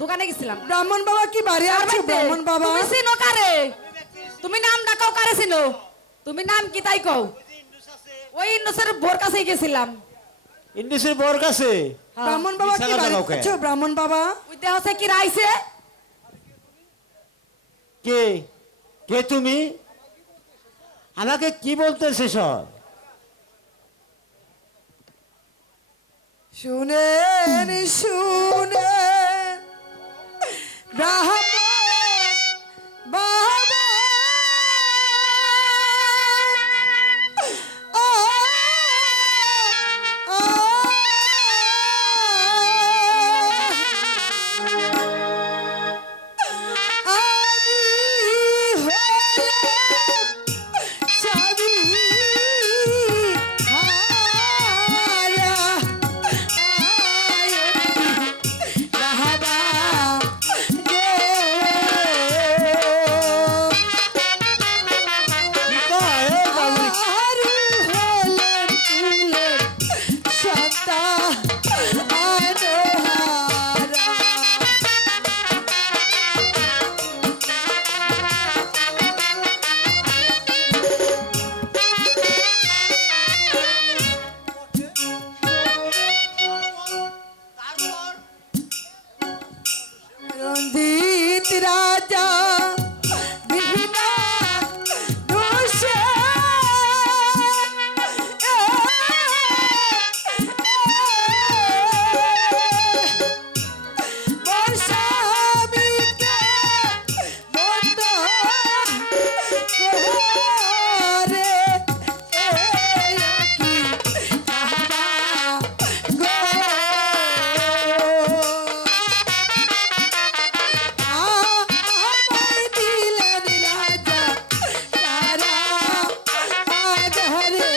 দোকানে গেছিলাম। ব্রাহ্মণ বাবা কি বাড়ি আছে? ব্রাহ্মণ বাবা তুমি চিনো কারে? তুমি নাম ডাকাও কারে চিনো? তুমি নাম কি তাই কও? ওই ইন্নুসের বোর কাছে গেছিলাম। ইন্ডিসের বর কাছে ব্রাহ্মণ বাবা কি বাড়ি আছে? ব্রাহ্মণ বাবা ওই দেহছে কি রাইছে? কে কে তুমি? আমাকে কি বলতেছে সব? শুনেন শুনেন ব্রাহ্মণ বাবা আ, আ, আমি হলাম স্বামী হারা কি কয় এ বাবুরি? রঞ্জিত রাজা বিভিন্ন দোষে বর্ষাবিকে বন্ধ করে কি গো আমায় দিলেন রাজা তারা ঘরে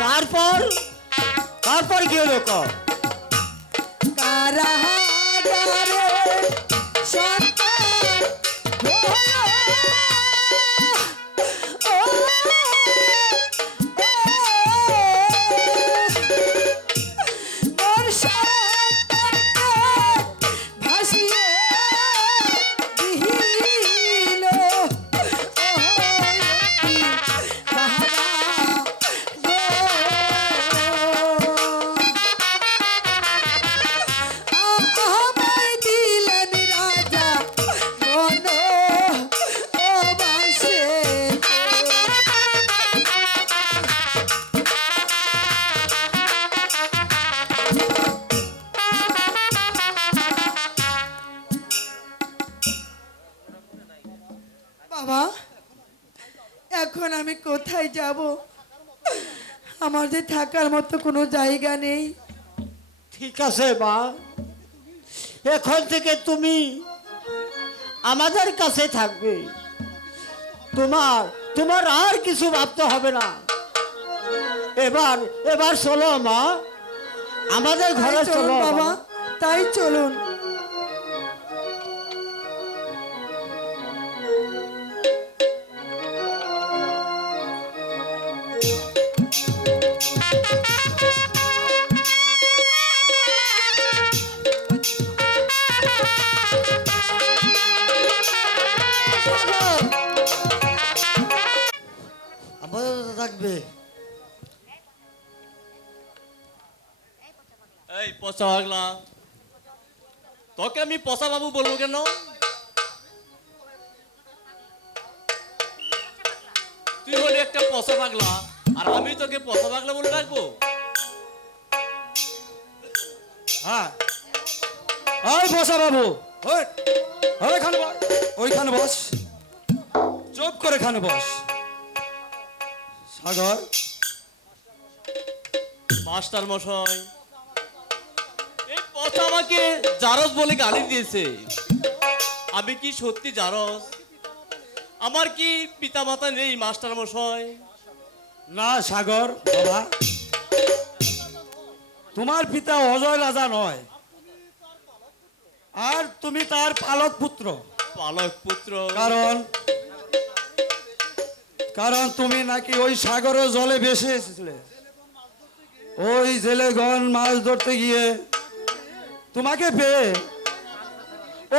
তারপর তারপর কি হলো কর? কারাগারে সন্তান হলো ও, মোর সন্তানকে ভাসিয়ে দিল ও বাবা গো আমায় দিলেন রাজা মন ও বাসে বাবা এখন আমি কোথায় যাব? আমার যে থাকার মতো কোনো জায়গা নেই। ঠিক আছে মা, এখন থেকে তুমি আমাদের কাছে থাকবে। তোমার তোমার আর কিছু ভাবতে হবে না। এবার এবার চলো মা, আমাদের ঘরে তাই চলুন চলো বাবা, তাই চলুন। আপাতত থাকবে। এই পচা পাগলা, তোকে আমি পচা বাবু বলবো কেন? তুই হলি একটা পচা পাগলা, আর আমি তোকে পচা পাগলা বলে রাখবো? হ্যাঁ ওই বসা বাবু, ওইখানে বস, ওইখানে বস, চুপ করে এখানে বস। সাগর, মাস্টার মশাই, এই পচা আমাকে জারজ বলে গালি দিয়েছে। আমি কি সত্যি জারজ? আমার কি পিতা মাতা নেই মাস্টার মশাই? না সাগর বাবা, তোমার পিতা অজয় রাজা নয়, আর তুমি তার পালক পুত্র। পালক পুত্র? কারণ কারণ তুমি নাকি ওই সাগরের জলে ভেসে এসেছিলে। ওই জেলেগণ মাছ ধরতে গিয়ে তোমাকে পেয়ে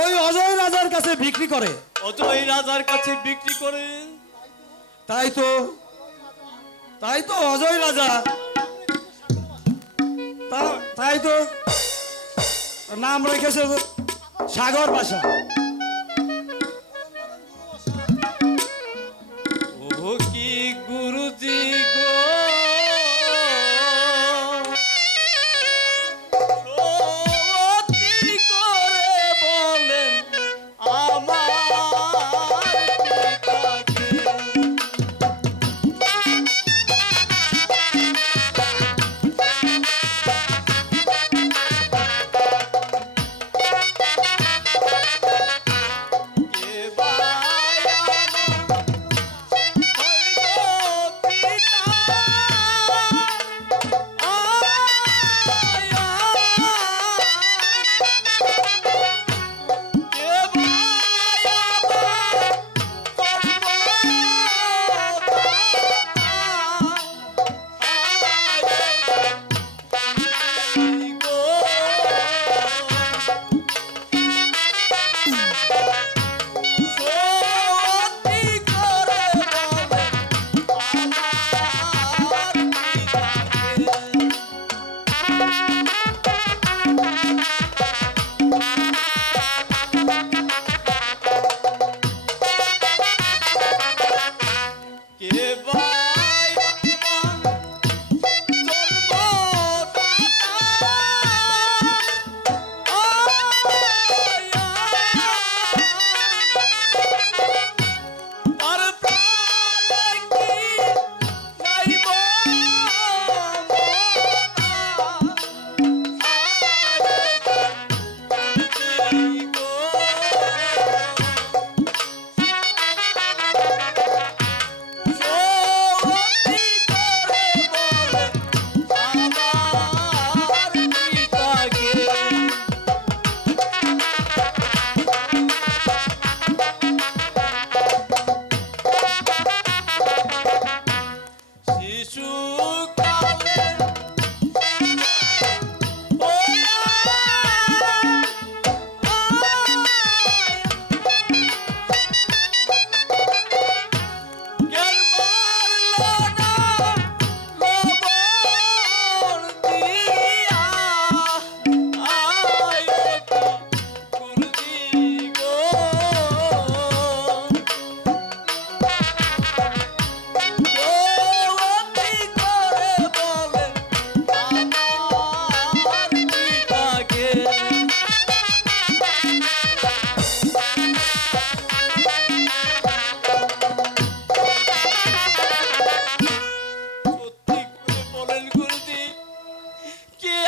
ওই অজয় রাজার কাছে বিক্রি করে। অজয় রাজার কাছে বিক্রি করে। তাই তো অজয় রাজা তাই তো নাম রেখেছে সাগর ভাষা। ও কি গুরুজি গো, সত্যি করে বলেন আমার পিতাকে। কে ভাই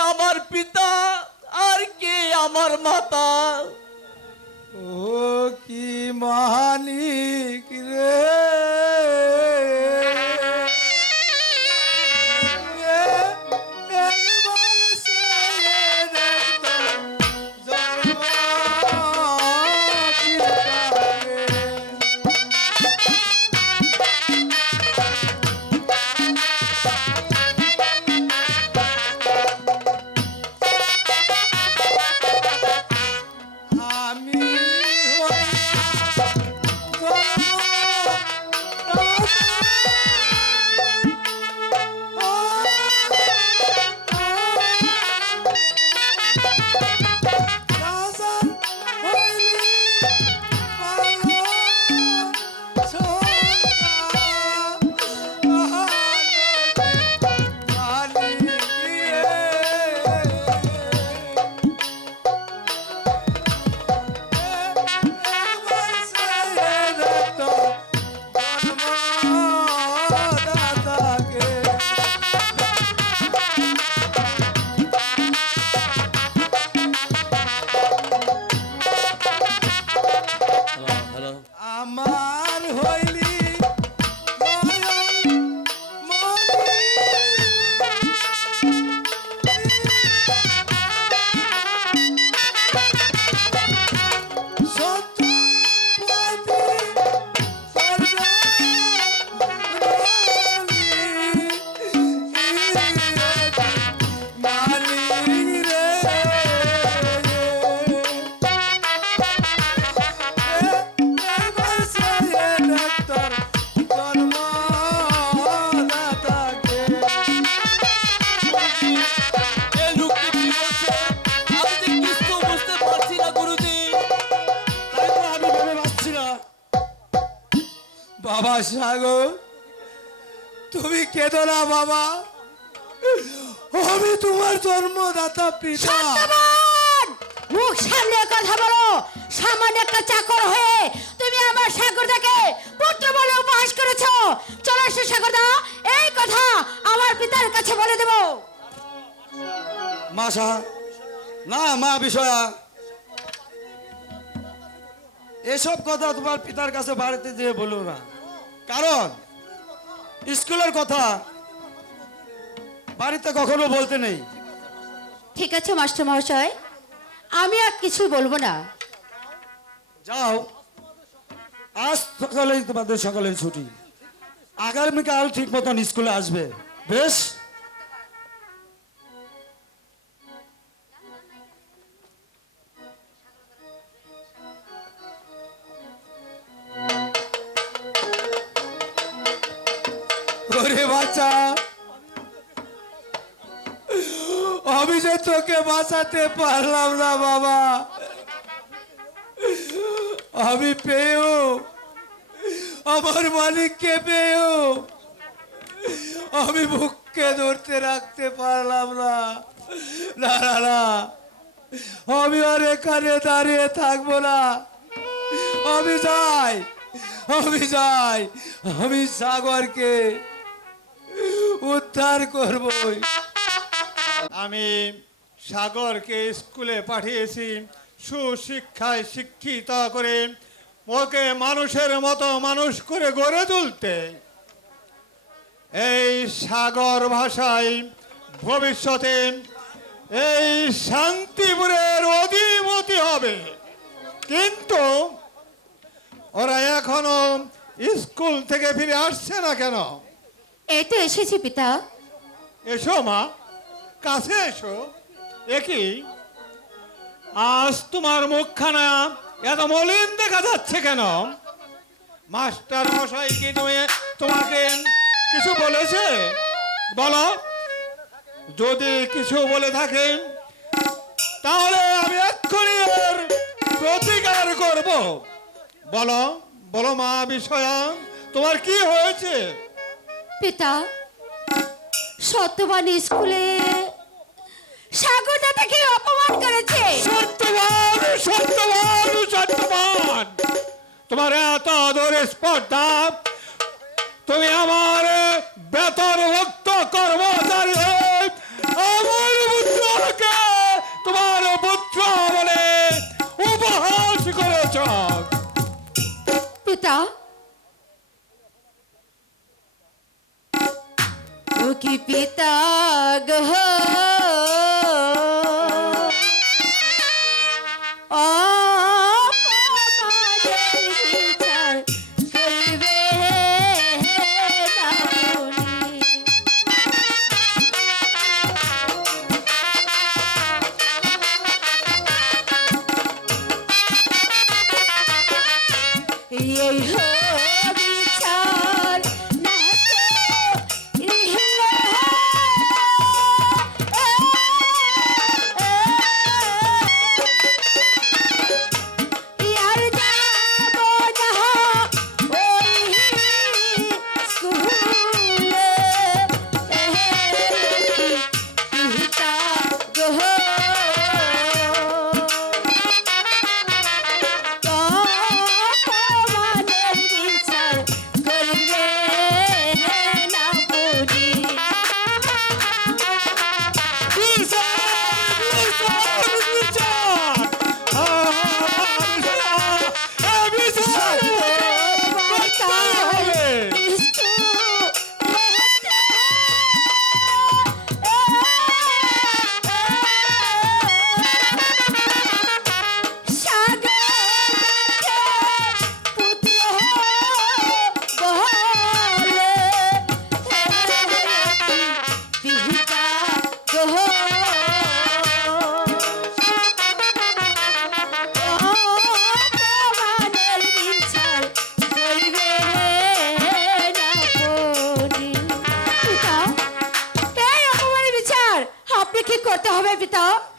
আমার আমার মাতা। ও কি মানিক রে, আমি সাগর, তুমি কেঁদো না বাবা, আমি তোমার জন্মদাতা পিতা। সত্যবান! মুখ সামনে কথা বলো। সামান্য একটা চাকর হয়ে তুমি আমার সাগরদাকে পুত্র বলে উপহাস করেছো। চলো এসো সাগরদা, এই কথা আমার পিতার কাছে বলে দেব। মাসা না, মা বিষয়া, এসব কথা তোমার পিতার কাছে বাড়িতে যেয়ে বলো না, কারণ স্কুলের কথা বাড়িতে কখনো বলতে নেই। ঠিক আছে মাস্টার মহাশয়, আমি আর কিছু বলবো না। যাও, আজ সকালেই তোমাদের সকলের ছুটি, আগামীকাল ঠিক মতন স্কুলে আসবে, বেশ? ওরে বাচ্চা, আমি যে তোকে বাঁচাতে পারলাম না বাবা, আমি পেয়েও আমার মালিককে পেয়েও আমি বুককে ধরতে রাখতে পারলাম না। না না না, আমি আর এখানে দাঁড়িয়ে থাকবো না, আমি যাই, আমি যাই, আমি সাগরকে উদ্ধার করবই। আমি সাগরকে স্কুলে পাঠিয়েছি সুশিক্ষায় শিক্ষিত করে ওকে মানুষের মতো মানুষ করে গড়ে তুলতে। এই সাগর ভাষায় ভবিষ্যতে এই শান্তিপুরের অধিপতি হবে, কিন্তু ওরা এখনো স্কুল থেকে ফিরে আসছে না কেন? এই তো এসেছি পিতা। এসো মা, কাছে এসো। একই আজ তোমার মুখখানা এত মলিন দেখা যাচ্ছে কেন? মাস্টার মশাই কি তোমাকে কিছু বলেছে? বলো, যদি কিছু বলে থাকেন তাহলে আমি এক্ষুনি এর প্রতিকার করব। বলো বলো মা বিষয়া, তোমার কি হয়েছে? পিতা, সত্যবান স্কুলে সাগরদাকে অপমান করেছে। সত্যবান সত্যবান সত্যবান, তোমার এত আদরের স্পর্ধা, তুমি আমার বেতনভুক্ত কর্মচারী হয়ে আমার পুত্রকে তোমার পুত্র বলে উপহাস করেছ। পিতা, ও কি পিতা গহ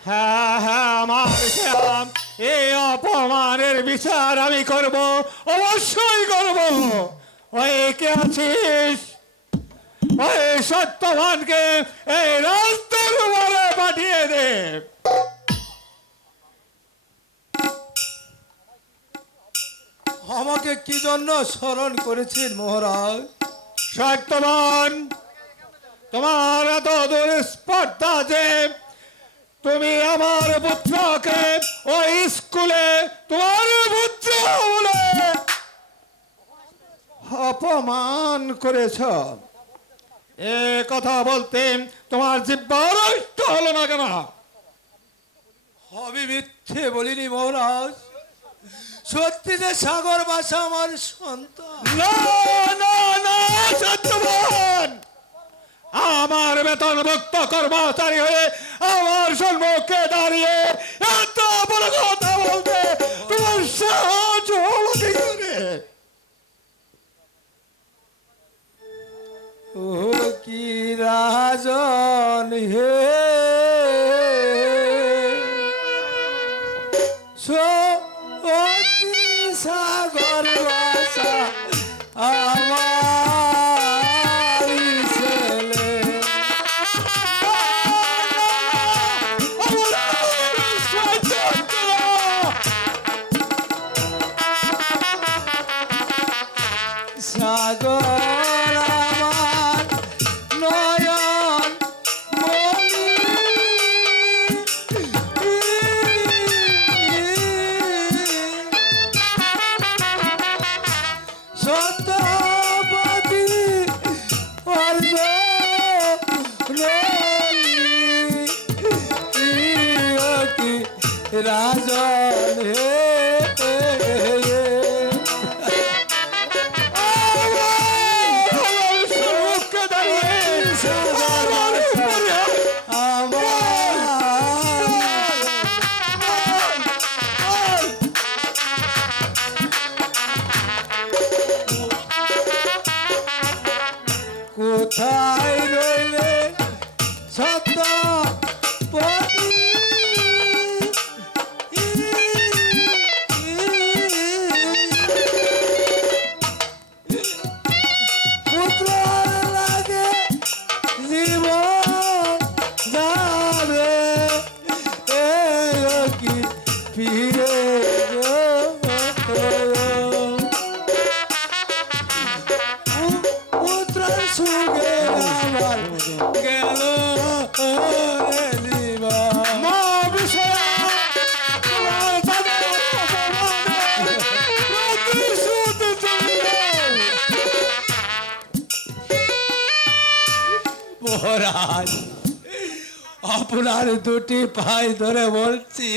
হ্যাঁ হ্যাঁ আমার শ্যাম, এই অপমানের বিচার আমি করব, অবশ্যই করব। ওই কে আছিস? ওই সত্যবানকে এই রাস্তার উপরে পাঠিয়ে দে। আমাকে কি জন্য স্মরণ করেছেন মহারাজ? সত্যবান, তোমার এত দূর স্পর্ধা যে তুমি আমার পুত্রকে ওই স্কুলে তোমার পুত্র বলে অপমান করেছ। এ কথা বলতে তোমার জিহ্বা নষ্ট হলো না কেন? আমি মিথ্যে বলিনি মহারাজ, সত্যি যে সাগর বাসা আমার সন্তান। না না না সত্যবান, আমার বেতনভুক্ত কর্মচারী হয়ে আমার সম্মুখে দাঁড়িয়ে এত বড় কথা বলতে তোমার সাহস হলো কি করে? ও কি রাজন হে, সত্যি সাগর বাসা আমার ছেলে। সাগর আমার নয়ন মনি, সত্যবতী রাজন হে, সম্মুখে দাঁড়িয়ে আমার উপরে কোথায় রইলে সত্যবতী? পুত্র লাগে জীবন যাবে, কি ফিরে পুত্র সুগে আমার গেল রে জীবন। মা বিষয়া তোমার তাদের অপমানে প্রতিশোধ চাইবে। মহারাজ, আপনার দুটি পাই ধরে বলছি,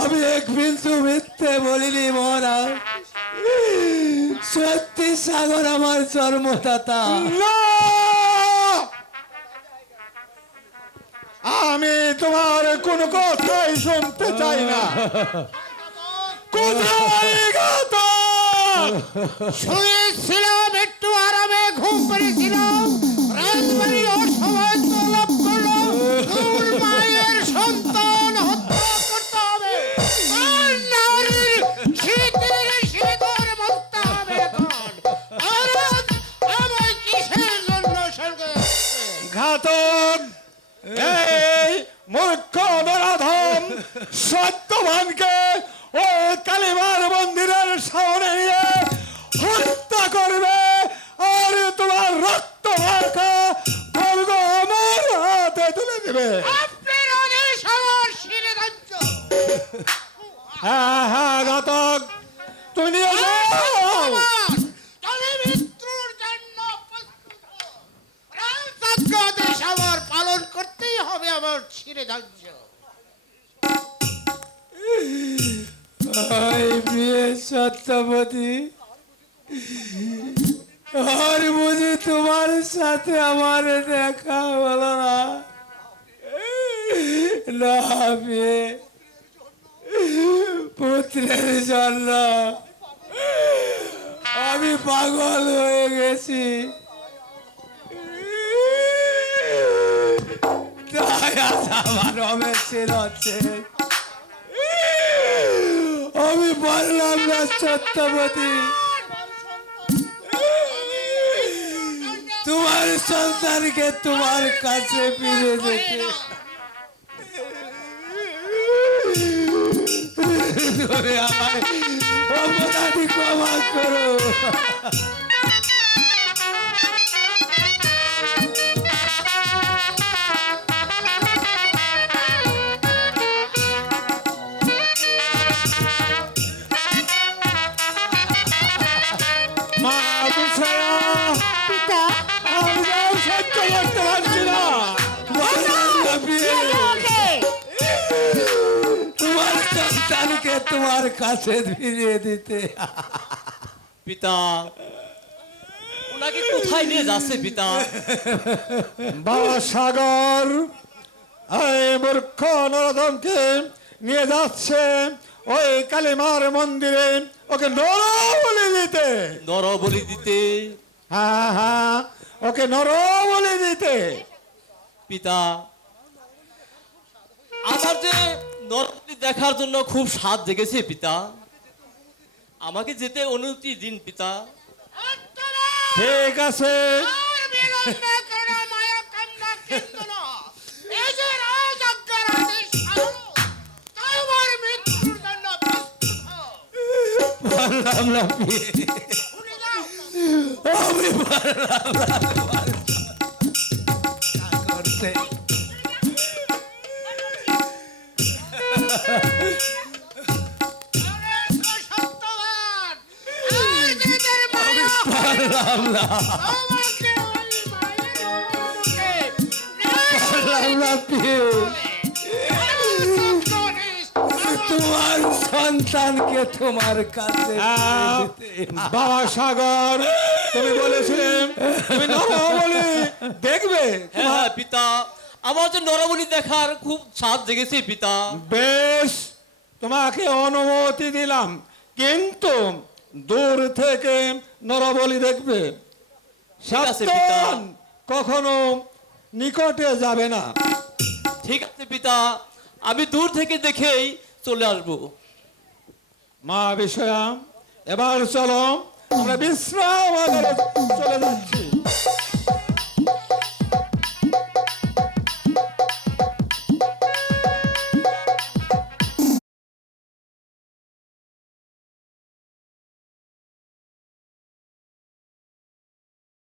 আমি এক বিন্দু মিথ্যে বলিনি মহারাজ, সত্যি সাগর আমার জন্মদাতা। না! আমি তোমার কোন কথাই শুনতে চাই না। কোথায় ঘাতক? শুয়েছিলাম, একটু আরামে ঘুম পেরেছিলাম, রাজবাড়ি অসময় তলব করলো, তোর মায়ের সন্তান হত্যা করতে হবে, আর নারীর শীতের শীতর মুক্ত হবে এখন। আর আমায় কিসের জন্য স্বর্গে? ঘাতক এই মূর্খ নরাধম সত্যবানকে ও কালিমার মন্দিরের সামনে নিয়ে হত্যা করবে, আর তোমার রক্ত মাখা খড়গ আমার হাতে তুলে দেবে। আপনার আদেশ আমার শিরে ধার্য। হ্যাঁ হ্যাঁ ঘাতক, তুমি নিয়ে যাও। তবে মৃত্যুর জন্য প্রস্তুত হও। রাজতজ্ঞ আদেশ আমার পালন করতেই হবে আমার শিরে ধার্য। প্রিয় সত্যবতী, আর বুঝি তোমার সাথে আমার দেখা হলো না? না বিয়ে, পুত্রের জন্য আমি পাগল হয়ে গেছি, তাই আজ আমার রমেশের হচ্ছে। আমি পারলাম না সত্যবতী, তোমার সন্তানকে তোমার কাছে ফিরে যেতে তুমি আমায় অপরাধী ক্ষমা করো। মা বিছায়া পিতা আমি আর সহ্য করতে পারছি না। ওকে তোমার সন্তানকে তোমার কাছে ফিরিয়ে দিতে পিতা ওনাকে কোথায় নিয়ে যাচ্ছে পিতা? বাবা সাগর এই মূর্খ নরদমকে নিয়ে যাচ্ছে ওই কালীমার মন্দিরে ওকে নর বলি দিতে। নর বলি দিতে? হ্যাঁ হ্যাঁ, ওকে নর বলি দিতে। পিতা আমার যে নরবলি দেখার জন্য খুব স্বাদ জেগেছে পিতা, আমাকে যেতে অনুমতি দিন পিতা। ঠিক আছে, পারলাম না বিয়ে। আমি পারলাম না করতে। পারলাম না, পারলাম না বিয়ে। তোমার সন্তানকে তোমার কাছে আহ, ফিরিয়ে দিতে। বাবা সাগর তুমি বলেছিলে তুমি নর বলি দেখবে। হ্যাঁ পিতা, আমার যে নরবলি দেখার খুব স্বাদ জেগেছে পিতা। বেশ, তোমাকে অনুমতি দিলাম, কিন্তু দূর থেকে নরবলি দেখবে, ঠিক আছে, পিতা। সাবধান, কখনো নিকটে যাবে না। ঠিক আছে পিতা, আমি দূর থেকে দেখেই চলে আসবো। মা বিষয়া এবার চলো আমরা বিশ্রাম চলে যাচ্ছি।